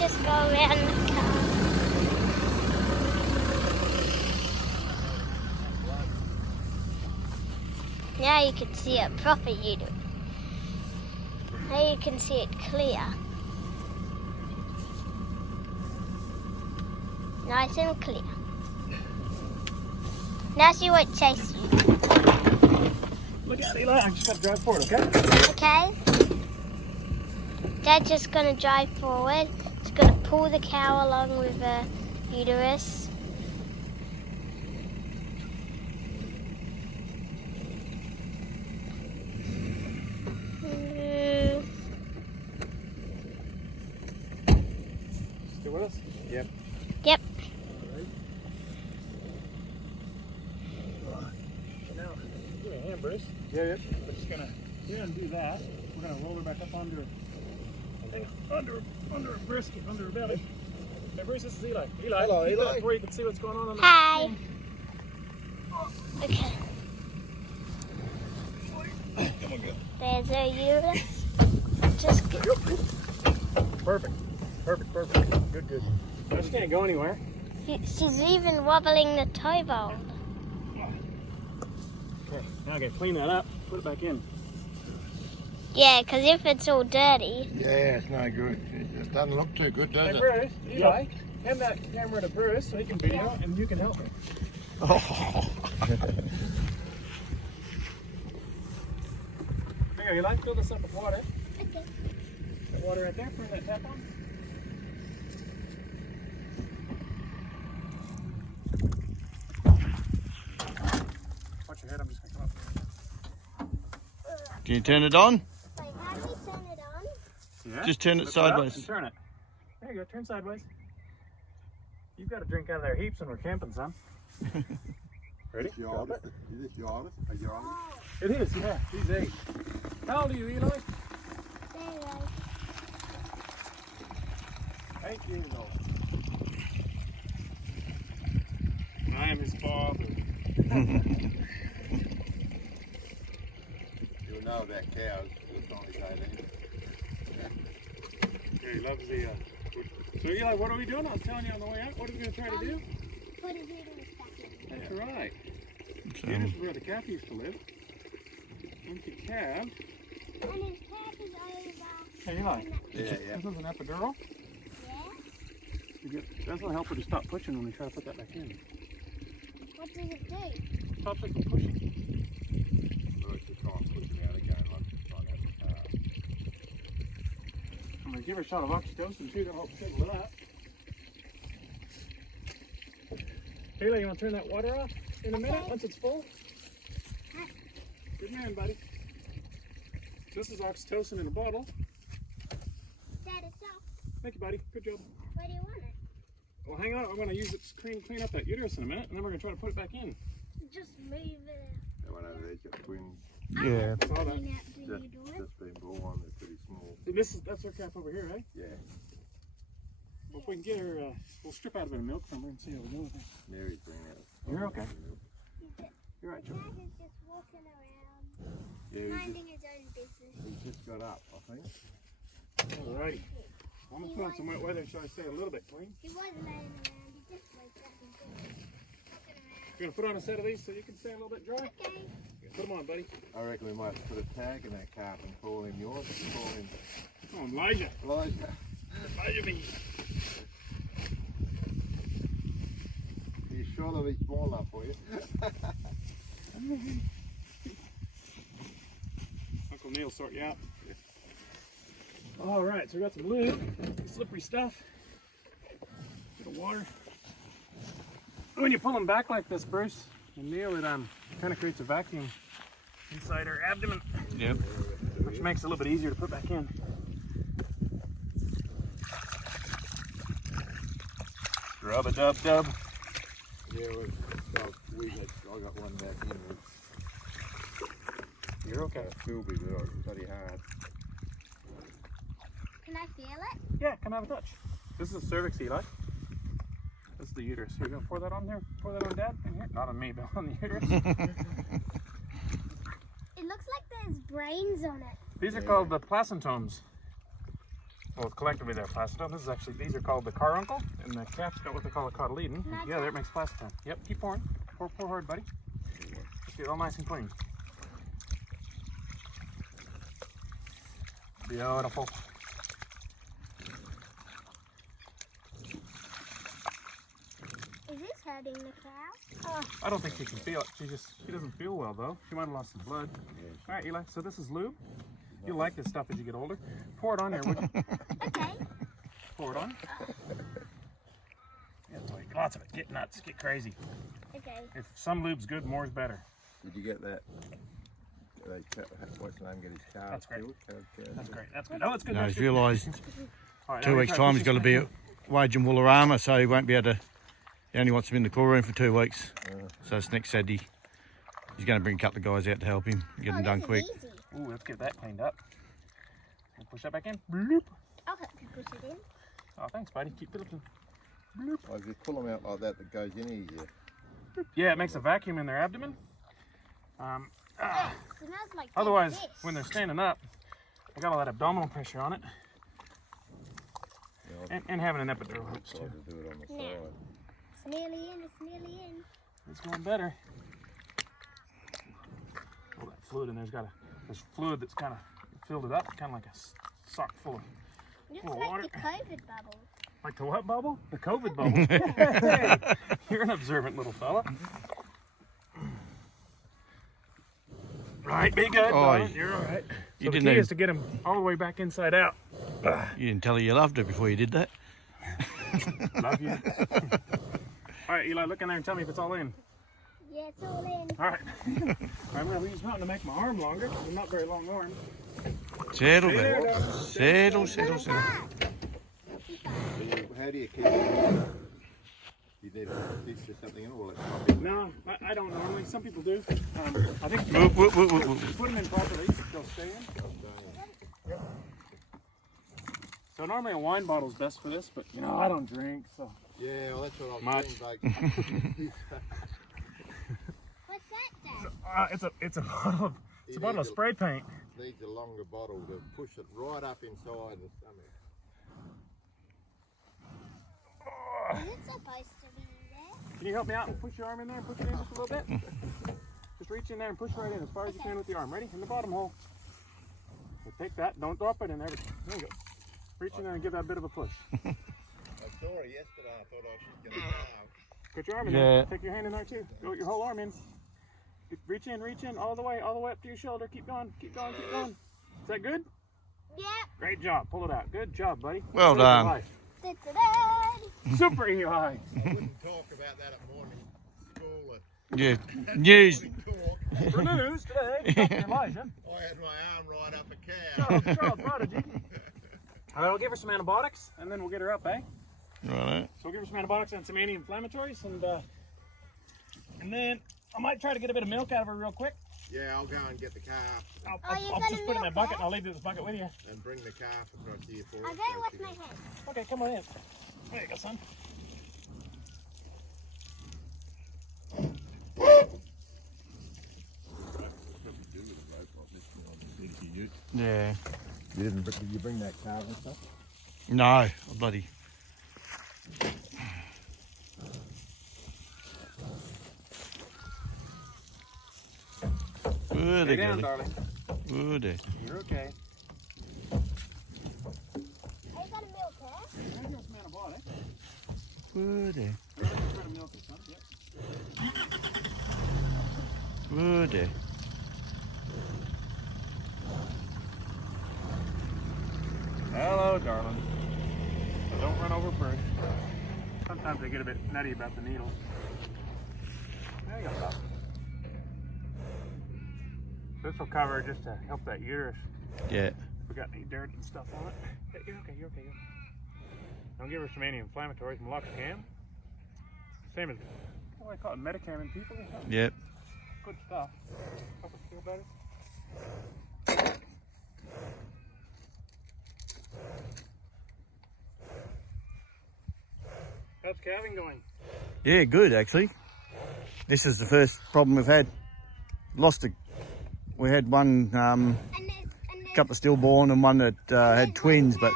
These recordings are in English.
just go around the car. Now you can see a proper uterus. Now you can see it clear. Nice and clear. Now she won't chase you. Look out, Eli. I just got to drive forward, okay? Okay? Dad's just going to drive forward. He's going to pull the cow along with the uterus. Still with us? Yep. Yep. Now, give me a hand, Bruce. Yeah, yep. We're just going to undo that. We're going to roll her back up under her brisket, under her belly. Hey, Bruce, this is Eli. Eli, hello, keep Eli. that where you can see what's going on the Hi. screen. Okay. Come on, go. There's her uterus. Just Perfect. Perfect, perfect. Good, good. Now she can't go anywhere. she's even wobbling the toe bone. Okay, now I gotta clean that up, put it back in. Yeah, because if it's all dirty. Yeah, it's no good. It doesn't look too good, does Hey, it? Bruce, Eli, hand that camera to Bruce so he can video and you can help me. Oh. Here, Eli, fill this up with water. Okay. That water right there, turn that tap on. Watch your head, I'm just gonna come up. Can you turn it on? Wait, how do we turn it on? Yeah? Just turn it Lift up sideways. and turn it. There you go, turn sideways. You've got to drink out of there heaps when we're camping, son. Ready? Is this your oldest? Is this your oldest? Are you oldest? It is, yeah. He's 8. How old are you, Eli? There you go. 8 years old. I am his father. You'll know about cows. It's only 18. Yeah, he loves the. So Eli, what are we doing? I was telling you on the way out. What are we going to try to do? Put a uterus back in. That's right. This is where the calf used to live. Empty calf. And his calf is over. Hey Eli, Yeah, this is an epidural. Yeah? That's going to help her to stop pushing when we try to put that back in. What does it do? Stops her from pushing. Well, it's just trying to push it out again, like trying to have a car. I'm going to give her a shot of oxytocin too to help settle it up. Eli, you want to turn that water off in a minute once it's full? Good man, buddy. This is oxytocin in a bottle. Dad, it's off. Thank you, buddy. Good job. Where do you want it? Well, hang on. I'm going to use it to clean up that uterus in a minute, and then we're going to try to put it back in. Just move it. That one over there's got twins. Yeah. Saw that. Just been born. They're pretty small. That's her calf over here, right? Yeah. Well, if we can get her, we'll strip out a bit of milk from her and see how we go with her. Mary's bringing out. You're okay. You're right, Joe. Dad is just walking around, Yeah, minding his own business. he's just got up, I think. Alrighty. I'm going to put on some wet weather so I stay a little bit clean. He wasn't laying around, he just wakes up and goes. You're going to put on a set of these so you can stay a little bit dry? Okay. Put them on, buddy. I reckon we might put a tag in that calf and call him yours. Call him Oh, Elijah. Elijah. Elijah B. Are you sure they'll be small enough for you? Uncle Neil sort you out. All right, so we got some lube, slippery stuff, bit of water. When you pull them back like this, Bruce and Neil, it kind of creates a vacuum inside her abdomen. Yep. Which makes it a little bit easier to put back in. Rub-a-dub-dub. Yeah, I got one back in. You're okay. It'll be bloody hard. Can I feel it? Yeah, come have a touch. This is the cervix, Eli. This is the uterus. Here, you gonna pour that on there? Pour that on Dad? In here? Not on me, but on the uterus. It looks like there's brains on it. These are called the placentomes. Well, collectively they're placentone. This is actually, these are called the caruncle, and the calf's got what they call a cotyledon. Yeah, there it makes placentone. Yep, keep pouring. Pour hard, buddy. Just get it all nice and clean. Beautiful. Is this hurting the cow? I don't think she can feel it. She doesn't feel well though. She might have lost some blood. All right, Eli. So this is lube. You'll like this stuff as you get older. Pour it on there, would you? Okay. Pour it on. Yeah, boy, lots of it. Get nuts. Get crazy. Okay. If some lube's good, more's better. Did you get that? What's the name? Get his calf. That's great. Killed? That's great. That's good. Oh, it's good. No, That's he's good. realised All right, 2 weeks' time he's got to be at Wage and Woolarama, so he won't be able to. He only wants him in the cool room for 2 weeks. So Snick said he's going to bring a couple of guys out to help him get him done quick. Easy. Ooh, let's get that cleaned up. And push that back in. Bloop. I'll help you push it in. Oh, thanks, buddy. Keep it up. Oh, if you pull them out like that, that goes in easier. Yeah, it makes a vacuum in their abdomen. It smells like Otherwise, this. when they're standing up, they got all that abdominal pressure on it. Yeah, And having an epidural helps I'll too. to do it on the Yeah. side. It's nearly in, it's nearly in. It's going better. All that fluid in there's there's fluid that's kind of filled it up, kind of like a sock full of. Looks Full of like water. the COVID bubble. Like the what bubble? The COVID bubble. Hey, you're an observant little fella. Right, be good. Oh, darling. You're all right. You So the didn't key even- is to get him all the way back inside out. You didn't tell her you loved her before you did that. Love you. All right, Eli, look in there and tell me if it's all in. Yeah, it's all in. All right. I'm going to use something to make my arm longer. I'm not very long arm. Settle there. Settle. How do you keep it? You need a fish or something in, or will it pop in? No, I don't normally. Some people do. I think if Whoop, whoop, whoop, whoop, you whoop. put them in properly, they'll stay in. So normally a wine bottle's best for this, but you know I don't drink, so. Yeah, well, that's what I'm Much. doing, What's that, Dad? It's a bottle of spray paint. Needs a longer bottle to push it right up inside the stomach. Is it supposed to be there? Can you help me out and push your arm in there and push it in just a little bit? Just reach in there and push right in as far as you can with your arm. Ready? In the bottom hole. So take that. Don't drop it in there. There you go. Reach in there and give that a bit of a push. I saw her yesterday. I thought I was going to die. Get your arm in Yeah. there. Take your hand in there too. Go with your whole arm in. Reach in all the way up to your shoulder. Keep going. Is that good? Yeah. Great job. Pull it out. Good job, buddy. Well Saved your done. life. Da-da-da. Super Eli. I wouldn't talk about that at morning school. Yeah. News. Talk. For news today, Dr. Elijah. I had my arm right up a cow. Charles Prodigy. All right, we'll give her some antibiotics, and then we'll get her up, eh? Right. So we'll give her some antibiotics and some anti-inflammatories, and then I might try to get a bit of milk out of her real quick. Yeah, I'll go and get the calf I'll just put it in that bucket, and I'll leave this bucket with you. and bring the calf across here for I'll her. go so with she my can- hand. Okay, come on in. There you go, son. Yeah. Did you bring that calf and stuff? No, bloody. Good, Lay down, girlie. darling. Good. You're okay. I got a milk, huh? Give her some antibiotics. Good. Get rid of milk, son. Yep. Good. Hello, darling. So don't run over birds. Sometimes they get a bit nutty about the needles. There you go, Doc. This will cover just to help that uterus. Yeah. If we got any dirt and stuff on it. Hey, you're okay, you're okay. I'll give her some anti-inflammatories, meloxicam. Same as, what do I call it, Medicam in people or something? Yep. Good stuff. Hope it feel better. How's calving going? Yeah, good actually. This is the first problem we've had. We had one couple stillborn and one that had twins, but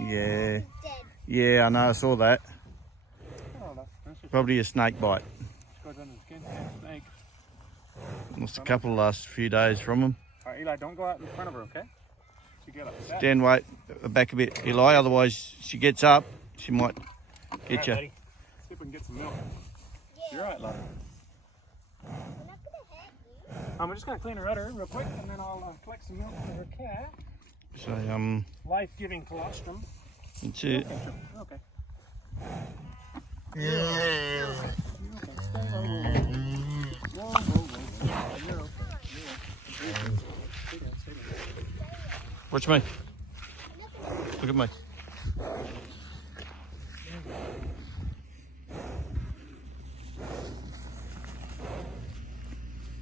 Yeah. Dead. Yeah, I know, I saw that. Oh, that's precious. Probably a snake bite. Just goes under the skin. Yeah, snake. Lost a couple last few days from them. All right, Eli, don't go out in front of her, okay? She get upset. Stand back a bit, Eli, otherwise she gets up, she might get you. Buddy. See if we can get some milk. You're right, love. We're not gonna hurt you. I'm just gonna clean her udder real quick, and then I'll collect some milk for her cat. So, Life-giving colostrum. that's it. Okay. Yeah. You're okay. Stay low. Whoa. You're okay. Stay down, stay down. Watch me. Look at me.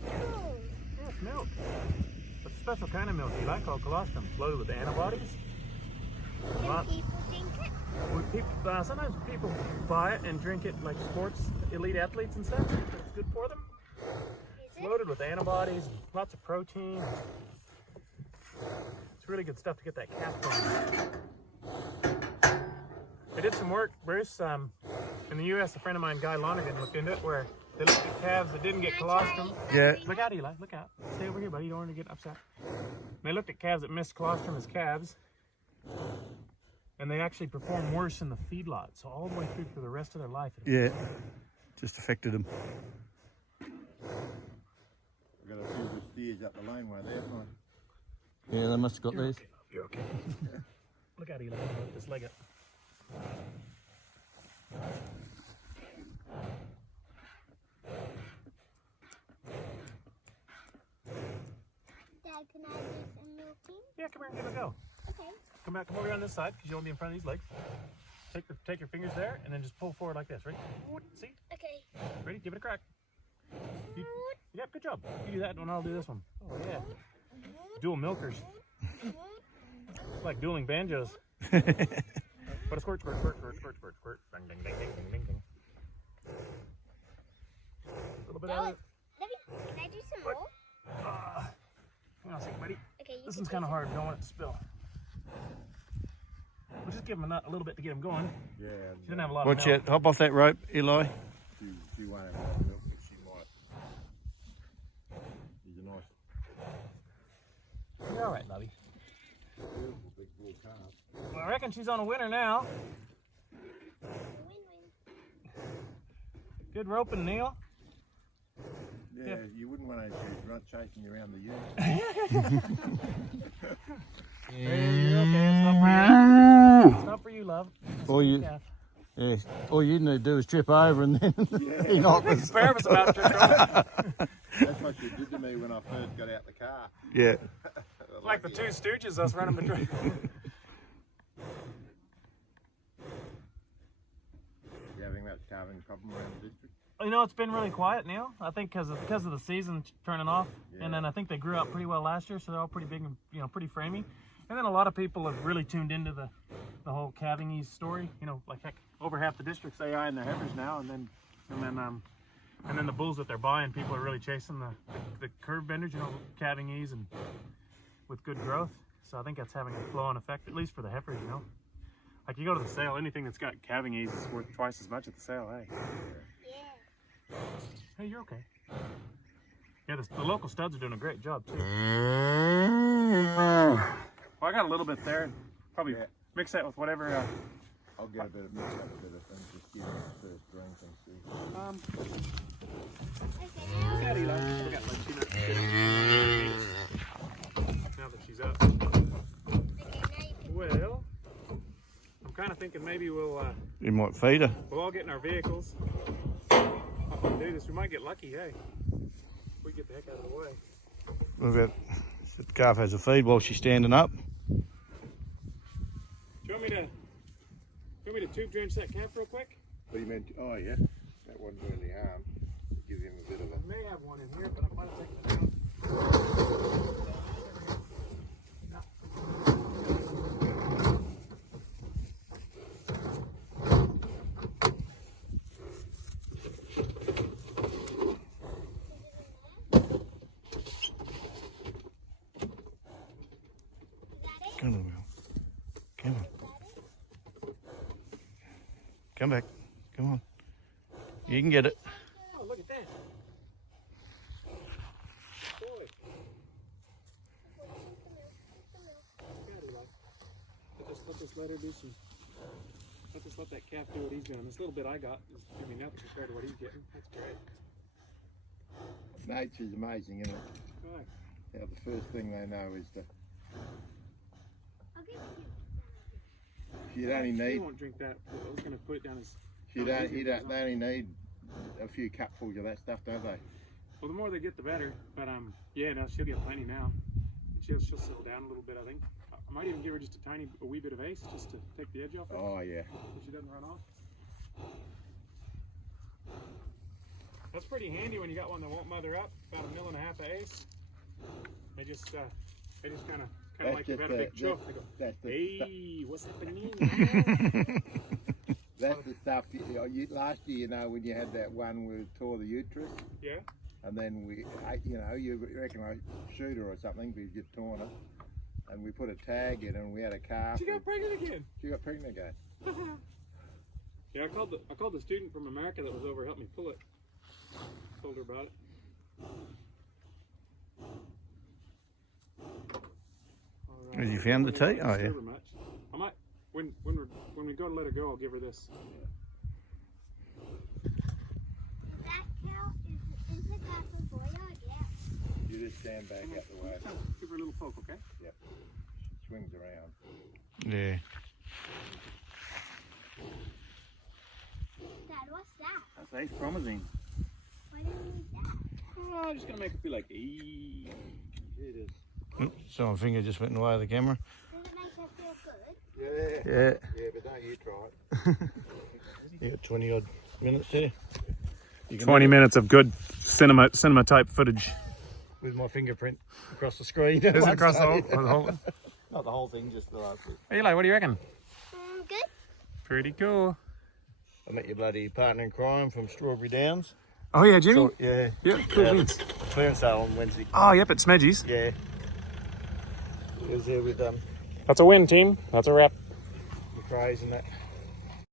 Yeah, it's milk. It's a special kind of milk, Eli, called colostrum. It's loaded with antibodies. Can people drink it? Sometimes people buy it and drink it like sports, elite athletes and stuff. It's good for them. Is It's loaded with antibodies, lots of protein. It's really good stuff to get that calf going. I did some work, Bruce, in the U.S. A friend of mine, Guy Lonergan, looked into it, where they looked at calves that didn't get colostrum. Yeah. Look out, Eli, look out. Stay over here, buddy. You don't want to get upset. They looked at calves that missed colostrum as calves, and they actually perform worse in the feedlot. So all the way through for the rest of their life. Yeah. Just affected them. We've got a few good steers up the laneway there, fine. Yeah, they must have got You're these. okay. You're okay. Look out, Eli. Lift this leg up. Dad, can I do some milking? Yeah, come here and give it a go. Okay. Come over here on this side, because you won't be in front of these legs. Take your fingers there, and then just pull forward like this. Ready? See? Okay. Ready? Give it a crack. Yeah, good job. You do that, and I'll do this one. Oh, yeah. Dual milkers. It's like dueling banjos. But a squirt, squirt, squirt, squirt, squirt, squirt, squirt. Ding, ding, ding, ding, ding, ding, ding. A little bit out of it. Can I do some more? Hang on a second, buddy. Okay. You This can one's kind of hard. We don't want it to spill. We'll just give him a little bit to get him going. Yeah. She didn't have a lot Watch of milk. it. Hop off that rope, Eli. She won't have a lot of milk, but she might. She's a nice, You're all right, lovey. beautiful big bull calf. Well, I reckon she's on a winner now. win-win. Good roping, Neil. Yeah, Yeah. you wouldn't want to run chasing you around the yard. Hey, you're okay. It's not for you. It's not for you, love. It's All for you, the calf. yeah, all you need to do is trip over and then you knock Make it. us nervous about it. That's what she did to me when I first got out the car. Yeah. Like the Two Stooges, us running between. You having that calving problem around the district? You know, it's been really quiet, Neil. I think because of the season turning off, and then I think they grew up pretty well last year, so they're all pretty big and pretty framey. And then a lot of people have really tuned into the whole calving ease story. You know, like heck, over half the districts AI in their heifers now, and then the bulls that they're buying, people are really chasing the curve benders. You know, calving ease and with good growth. So I think that's having a flow-on effect, at least for the heifers. You know, like you go to the sale, anything that's got calving ease is worth twice as much at the sale. Hey. Yeah. Hey, you're okay. Yeah, the local studs are doing a great job too. Well, I got a little bit there. Probably mix that with whatever. I'll get a bit of mix up a bit of things, just give them the first drink and see. Okay. Got Eli. We got like now that she's up. Okay, now you can. Well, I'm kind of thinking maybe we'll You might feed her. all get in our vehicles. Hop on and do this. We might get lucky. Hey, if we get the heck out of the way. Look at the calf has a feed while she's standing up. Do you want me to tube drench that calf real quick? What you meant? Oh yeah, that wasn't doing any harm. Give him a bit of I may have one in here, but I might take it out. Come on, Will. Come on. Come back. Come on. You can get it. Oh, look at that. Boy. Let this let her do some. Let that calf do what he's doing. This little bit I got is giving me nothing compared to what he's getting. That's great. Nature's amazing, isn't it? Right. Yeah, the first thing they know is to. You'd only He need. won't drink that. I was going to put it down his. They only need a few cupfuls of that stuff, don't they? Well, the more they get, the better. But yeah, no, she'll get plenty now. She'll settle down a little bit, I think. I might even give her just a wee bit of ace, just to take the edge off her. Oh yeah. So she doesn't run off. That's pretty handy when you got one that won't mother up. About 1.5 mil of ace. They just kind of like you've had a big chuff. They go, hey, what's happening? That's the stuff. Last year, you know, when you had that one where it tore the uterus. Yeah. And then you reckon I shoot her or something because you'd torn her. And we put a tag in and we had a calf. She got pregnant again. She got pregnant again. Yeah, I called the student from America that was over helped me pull it. Told her about it. Right. Have you found the tea? Oh yeah. Much. I might when we go to let her go, I'll give her this. That cow is the cow for boy or girl? You just stand back out the way. Give her a little poke, okay? Yep. She swings around. Yeah. Dad, what's that? That's ace promising. Why do you need that? Oh, I'm just gonna make her feel like, hey. It is. So my finger just went in the way of the camera. Does it make her feel good? Yeah. Yeah. Yeah, but don't you try it. You got 20 odd minutes there. 20 minutes of good cinema type footage. With my fingerprint across the screen. Is it across the whole? Not the whole thing, just the last bit. Eli, what do you reckon? Good. Pretty cool. I met your bloody partner in crime from Strawberry Downs. Oh yeah, Jimmy. So, yeah. Yeah, cool Yeah, beans. clearance sale on Wednesday. Oh, yep, at Smedgy's. Yeah. It was there with That's a win, team. That's a wrap. McRae's and that.